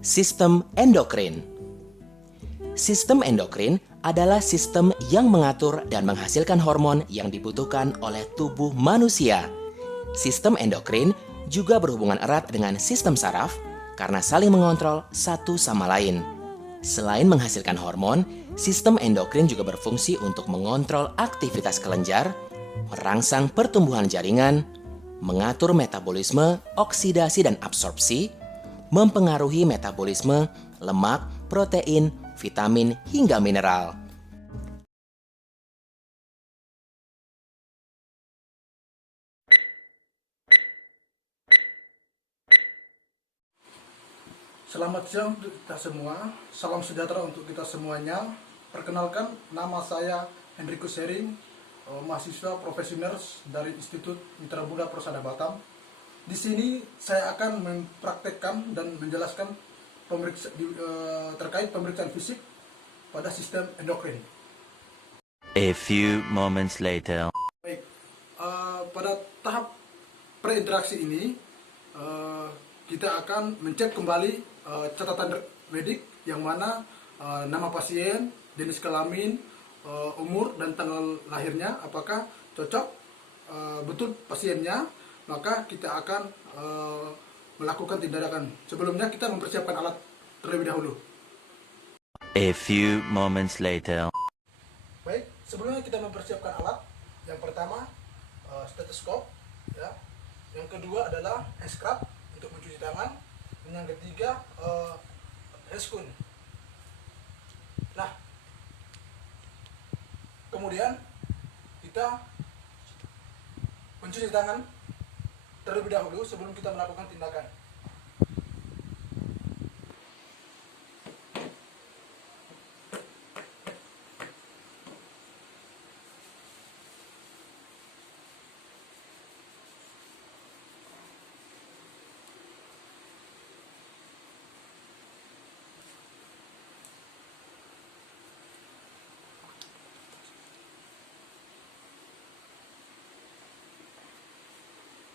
Sistem endokrin. Sistem endokrin adalah sistem yang mengatur dan menghasilkan hormon yang dibutuhkan oleh tubuh manusia. Sistem endokrin juga berhubungan erat dengan sistem saraf karena saling mengontrol satu sama lain. Selain menghasilkan hormon, sistem endokrin juga berfungsi untuk mengontrol aktivitas kelenjar, merangsang pertumbuhan jaringan, mengatur metabolisme, oksidasi dan absorpsi, mempengaruhi metabolisme, lemak, protein, vitamin, hingga mineral. Selamat siang untuk kita semua, salam sejahtera untuk kita semuanya. Perkenalkan, nama saya Hendrikus Hering, mahasiswa profesional dari Institut Mitra Bunda Persada Batam. Di sini saya akan mempraktekkan dan menjelaskan terkait pemeriksaan fisik pada sistem endokrin. A few moments later. Baik, pada tahap preinteraksi ini kita akan mencek kembali catatan medik yang mana nama pasien, jenis kelamin, umur dan tanggal lahirnya apakah cocok betul pasiennya, maka kita akan melakukan tindakan. Sebelumnya kita mempersiapkan alat terlebih dahulu. A few moments later. Baik, sebelumnya kita mempersiapkan alat. Yang pertama stetoskop, ya. Yang kedua adalah hand scrub untuk mencuci tangan. Dan yang ketiga heskun. Nah, kemudian kita mencuci tangan terlebih dahulu sebelum kita melakukan tindakan.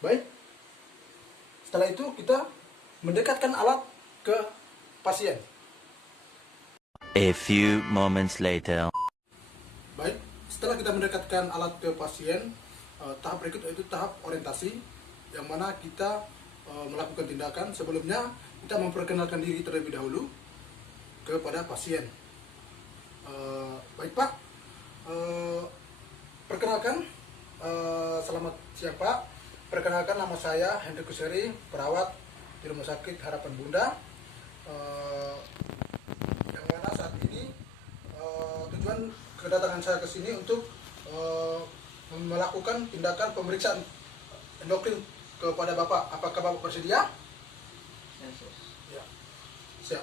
Baik, setelah itu kita mendekatkan alat ke pasien. A few moments later. Baik, setelah kita mendekatkan alat ke pasien, tahap berikut yaitu tahap orientasi, yang mana kita melakukan tindakan. Sebelumnya kita memperkenalkan diri terlebih dahulu kepada pasien. Baik Pak, perkenalkan, selamat siang Pak. Perkenalkan, nama saya Hendrikus Hering, perawat di Rumah Sakit Harapan Bunda. Yang mana saat ini tujuan kedatangan saya ke sini untuk melakukan tindakan pemeriksaan endokrin kepada Bapak. Apakah Bapak bersedia? Ya, siap.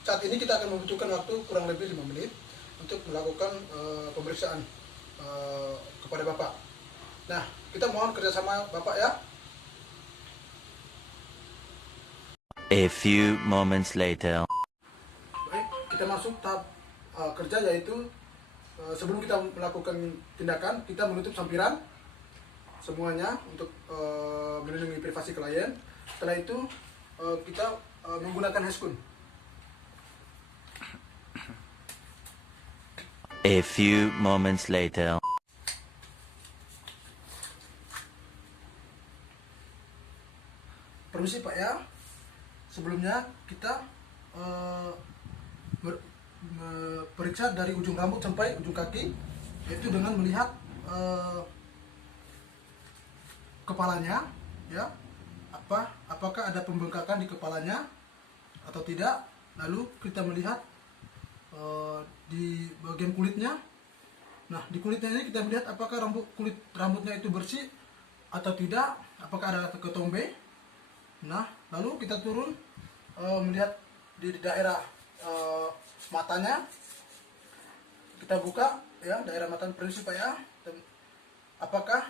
Saat ini kita akan membutuhkan waktu kurang lebih 5 menit untuk melakukan pemeriksaan kepada Bapak. Nah, kita mohon kerjasama Bapak ya. A few moments later. Baik, kita masuk tahap kerja, yaitu sebelum kita melakukan tindakan, kita menutup sampiran semuanya untuk melindungi privasi klien. Setelah itu kita menggunakan heskun. A few moments later. Permisi Pak ya, sebelumnya kita periksa dari ujung rambut sampai ujung kaki, yaitu dengan melihat kepalanya, ya, apakah ada pembengkakan di kepalanya atau tidak. Lalu kita melihat di bagian kulitnya. Nah, di kulitnya ini kita melihat apakah kulit rambutnya itu bersih atau tidak, apakah ada ketombe. Nah, lalu kita turun melihat di daerah matanya. Kita buka ya daerah mata, permisi Pak ya. Apakah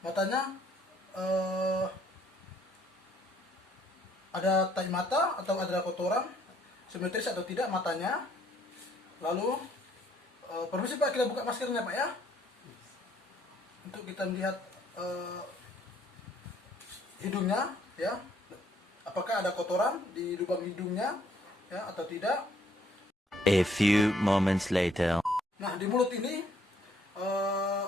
matanya ada tai mata atau ada kotoran, simetris atau tidak matanya. Lalu permisi Pak, kita buka maskernya Pak ya, untuk kita melihat hidungnya ya, apakah ada kotoran di lubang hidungnya ya atau tidak. A few moments later. Nah, di mulut ini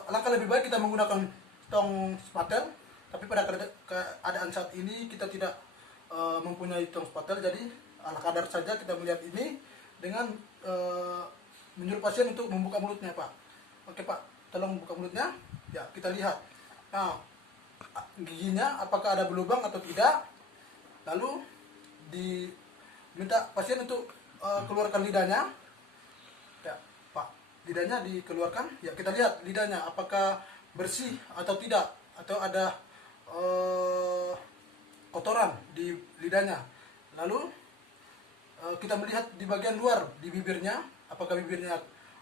alangkah lebih baik kita menggunakan tong spatel, tapi pada keadaan saat ini kita tidak mempunyai tong spatel, jadi ala kadar saja kita melihat ini dengan menyuruh pasien untuk membuka mulutnya, Pak. Oke, Pak, tolong buka mulutnya. Ya, kita lihat. Nah, giginya apakah ada berlubang atau tidak. Lalu diminta pasien untuk keluarkan lidahnya. Ya, Pak, lidahnya dikeluarkan. Ya, kita lihat lidahnya apakah bersih atau tidak, atau ada kotoran di lidahnya. Lalu kita melihat di bagian luar di bibirnya, apakah bibirnya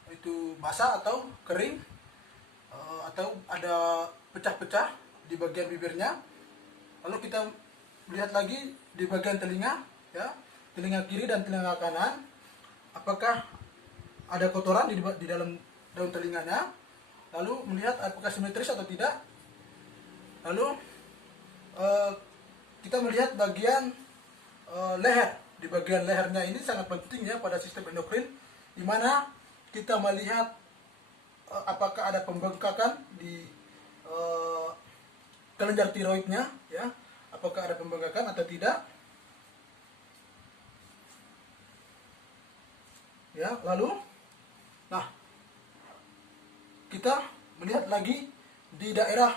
itu basah atau kering, atau ada pecah-pecah di bagian bibirnya. Lalu kita lihat lagi di bagian telinga, ya, telinga kiri dan telinga kanan, apakah ada kotoran di dalam daun telinganya. Lalu melihat apakah simetris atau tidak. Lalu kita melihat bagian leher. Di bagian lehernya ini sangat penting ya pada sistem endokrin, di mana kita melihat apakah ada pembengkakan di kelenjar tiroidnya, ya, apakah ada pembengkakan atau tidak. Ya, lalu, nah, kita melihat lagi di daerah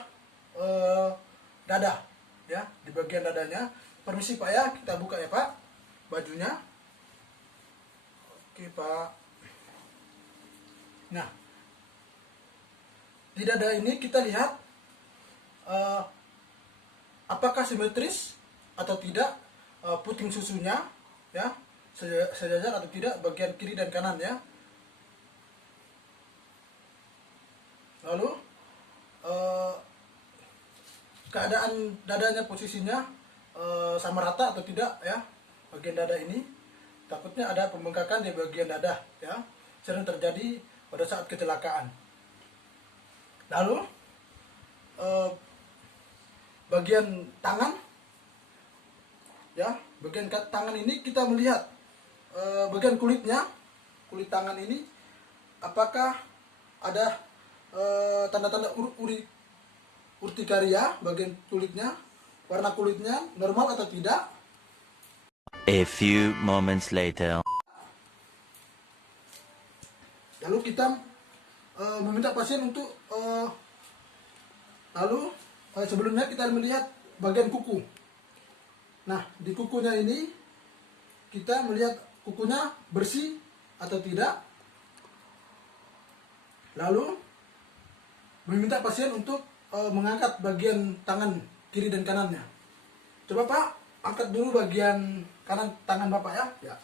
dada, ya, di bagian dadanya. Permisi Pak ya, kita buka ya Pak bajunya. Oke Pak. Nah, di dada ini kita lihat apakah simetris atau tidak puting susunya, ya, sejajar atau tidak bagian kiri dan kanan ya. Lalu keadaan dadanya posisinya sama rata atau tidak ya, bagian dada ini. Takutnya ada pembengkakan di bagian dada ya, sering terjadi pada saat kecelakaan. Lalu bagian tangan ya, bagian tangan ini kita melihat bagian kulitnya, kulit tangan ini apakah ada tanda-tanda urtikaria bagian kulitnya, warna kulitnya normal atau tidak. A few moments later. Lalu kita meminta pasien untuk sebelumnya kita melihat bagian kuku. Nah, di kukunya ini kita melihat kukunya bersih atau tidak. Lalu meminta pasien untuk mengangkat bagian tangan kiri dan kanannya. Coba Pak, angkat dulu bagian kanan tangan Bapak ya. Ya.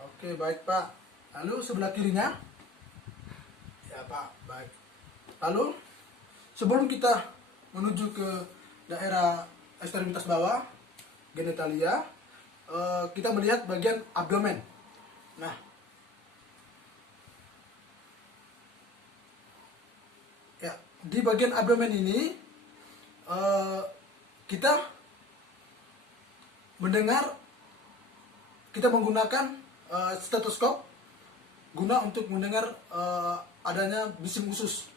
Oke, baik Pak. Lalu sebelah kirinya. Ya Pak, baik. Lalu sebelum kita menuju ke daerah ekstremitas bawah, genitalia, kita melihat bagian abdomen. Nah, ya, di bagian abdomen ini kita mendengar, kita menggunakan stetoskop guna untuk mendengar adanya bising usus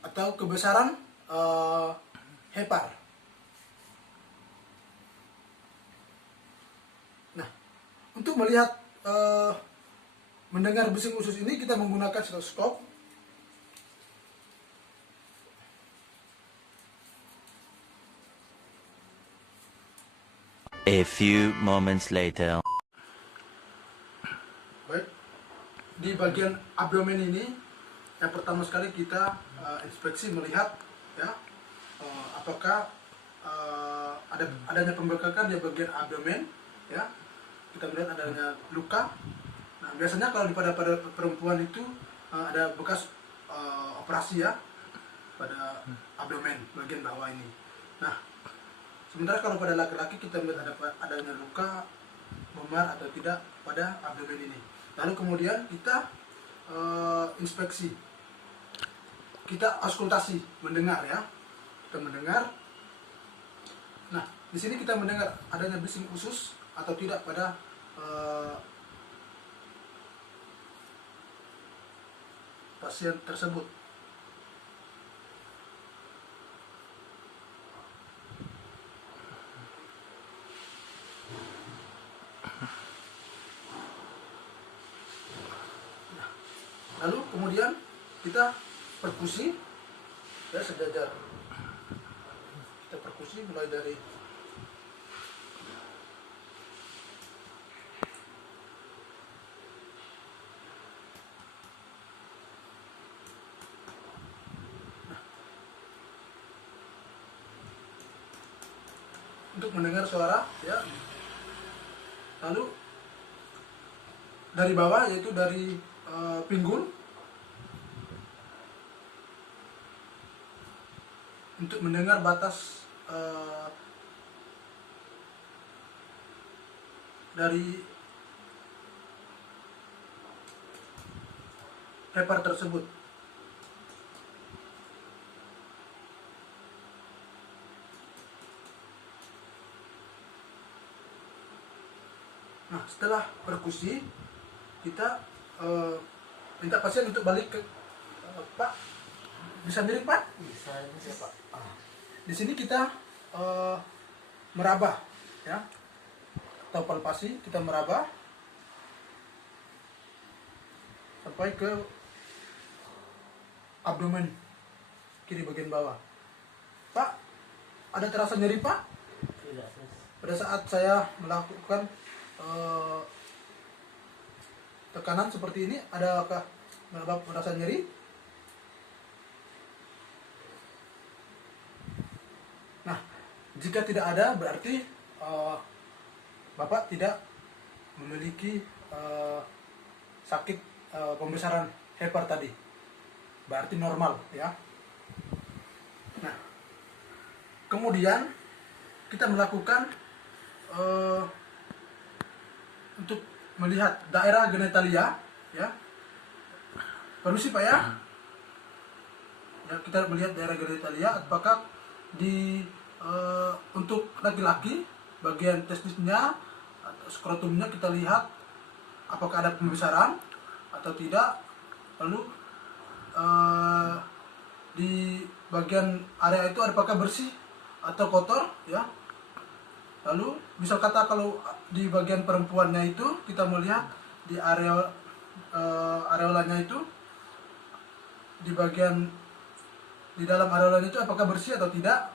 atau kebesaran hepar. Nah, untuk melihat mendengar bising usus ini kita menggunakan stetoskop. A few moments later. Baik, di bagian abdomen ini yang pertama sekali kita inspeksi melihat ya, apakah adanya pembengkakan di bagian abdomen ya. Kita melihat adanya luka. Nah, biasanya kalau pada perempuan itu ada bekas operasi ya pada abdomen bagian bawah ini. Nah, sementara kalau pada laki-laki kita melihat adanya luka, memar atau tidak pada abdomen ini. Lalu kemudian kita inspeksi, kita auskultasi, mendengar ya, kita mendengar. Nah, di sini kita mendengar adanya bising usus atau tidak pada pasien tersebut. Lalu kemudian kita perkusi ya sejajar. Kita perkusi mulai dari untuk mendengar suara ya. Lalu dari bawah yaitu dari pinggul untuk mendengar batas dari HEPAR tersebut. Nah, setelah perkusi kita minta pasien untuk balik ke Pak, bisa miring Pak? Bisa Pak. Di sini kita meraba ya, atau palpasi, kita meraba sampai ke abdomen kiri bagian bawah. Pak, ada terasa nyeri Pak? Tidak. Pada saat saya melakukan tekanan seperti ini, adakah Bapak merasa nyeri? Nah, jika tidak ada berarti Bapak tidak memiliki sakit pembesaran HEPAR tadi. Berarti normal ya. Nah, kemudian kita melakukan untuk melihat daerah genitalia ya. Permisi Pak ya. Ya, kita melihat daerah genitalia apakah di untuk laki-laki bagian testisnya atau skrotumnya kita lihat apakah ada pembesaran atau tidak. Lalu di bagian area itu apakah bersih atau kotor ya. Lalu misal kata kalau di bagian perempuannya itu kita melihat di areolanya itu, di bagian di dalam areolanya itu apakah bersih atau tidak.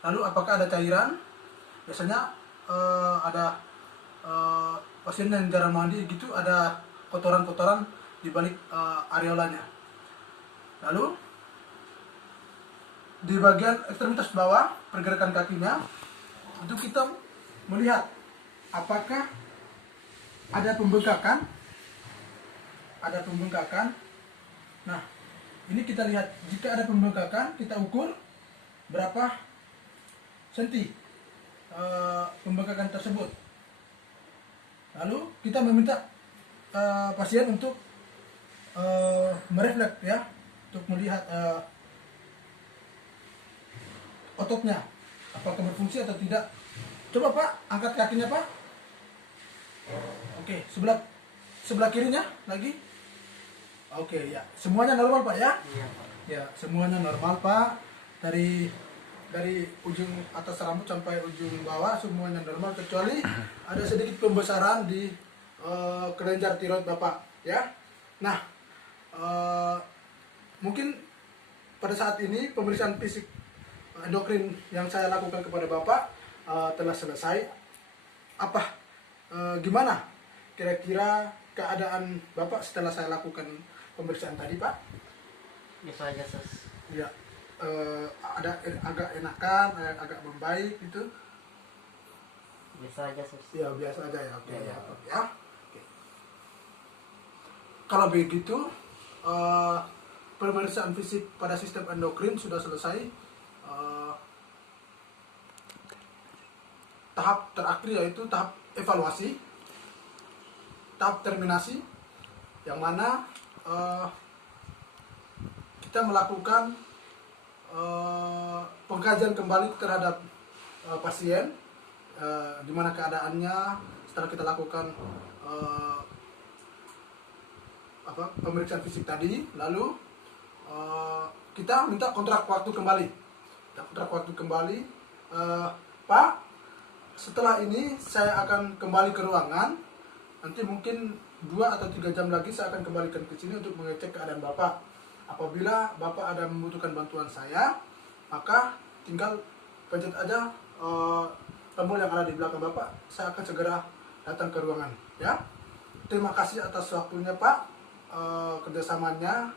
Lalu apakah ada cairan. Biasanya ada pasien yang jarang mandi gitu, ada kotoran-kotoran di balik areolanya. Lalu di bagian ekstremitas bawah pergerakan kakinya itu kita melihat apakah ada pembengkakan. Nah, ini kita lihat jika ada pembengkakan kita ukur berapa senti pembengkakan tersebut. Lalu kita meminta pasien untuk merefleks ya, untuk melihat ototnya apakah berfungsi atau tidak. Coba Pak, angkat kakinya Pak. Oke, sebelah kirinya lagi. Oke, ya. Semuanya normal Pak ya? Iya Pak. Ya, semuanya normal Pak. Dari ujung atas rambut sampai ujung bawah semuanya normal kecuali ada sedikit pembesaran di kelenjar tiroid Bapak ya. Nah, mungkin pada saat ini pemeriksaan fisik endokrin yang saya lakukan kepada Bapak telah selesai. Gimana kira-kira keadaan Bapak setelah saya lakukan pemeriksaan tadi Pak? Biasa aja Sus. Ya, ada agak enakan, agak membaik gitu. Biasa aja Sus. Ya biasa aja ya. Oke Ya. ya. Oke. Kalau begitu pemeriksaan fisik pada sistem endokrin sudah selesai. Tahap terakhir yaitu tahap evaluasi, tahap terminasi, yang mana kita melakukan pengkajian kembali terhadap pasien gimana keadaannya setelah kita lakukan pemeriksaan fisik tadi. Lalu kita minta kontrak waktu kembali. Pak, setelah ini saya akan kembali ke ruangan. Nanti mungkin 2 atau 3 jam lagi saya akan kembalikan ke sini untuk mengecek keadaan Bapak. Apabila Bapak ada membutuhkan bantuan saya, maka tinggal pencet aja tombol yang ada di belakang Bapak. Saya akan segera datang ke ruangan. Ya, terima kasih atas waktunya Pak, kerjasamanya.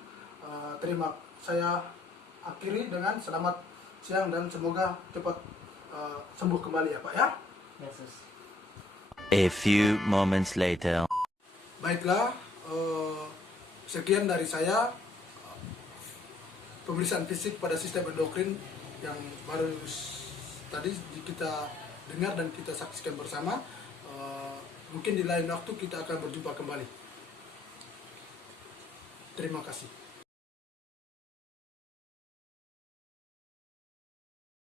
Saya akhiri dengan selamat siang dan semoga cepat sembuh kembali ya Pak ya. Yes, sus. A few moments later. Baiklah, sekian dari saya pemeriksaan fisik pada sistem endokrin yang baru tadi kita dengar dan kita saksikan bersama. Mungkin di lain waktu kita akan berjumpa kembali. Terima kasih.